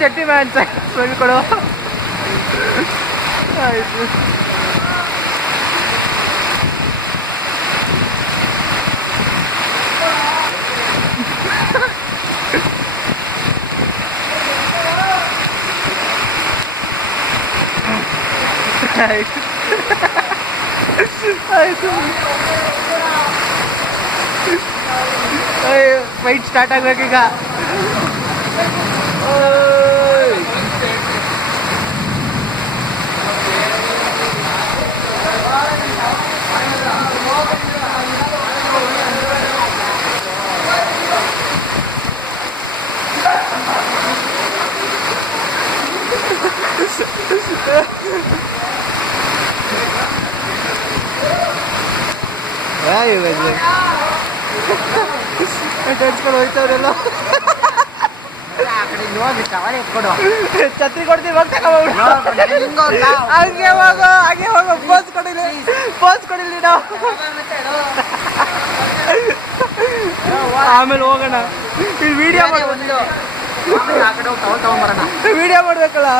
Chutney man ಕೊಡು. ಆಯ್ತು ಆಯ್ತು ಆಯ್ತು. ಫೈಟ್ ಸ್ಟಾರ್ಟ್ ಆಗ್ಬೇಕೀಗ. ಟೆನ್ಸ್ಕೊಂಡು ಹೋಯ್ತವ್ರೆಲ್ಲ. ಛತ್ರಿ ಕೊಡ್ತೀವಿ ಹೋಗಿ ತಗೊಂಡು ಹಂಗೆ ಹೋಗೋ ಹಾಗೆ ಹೋಗೋ. ಪೋಸ್ ಕೊಡಿಲಿ ನಾವು ಆಮೇಲೆ ಹೋಗೋಣ. ವಿಡಿಯೋ ಮಾಡ್ಬೇಕಲ್ಲ.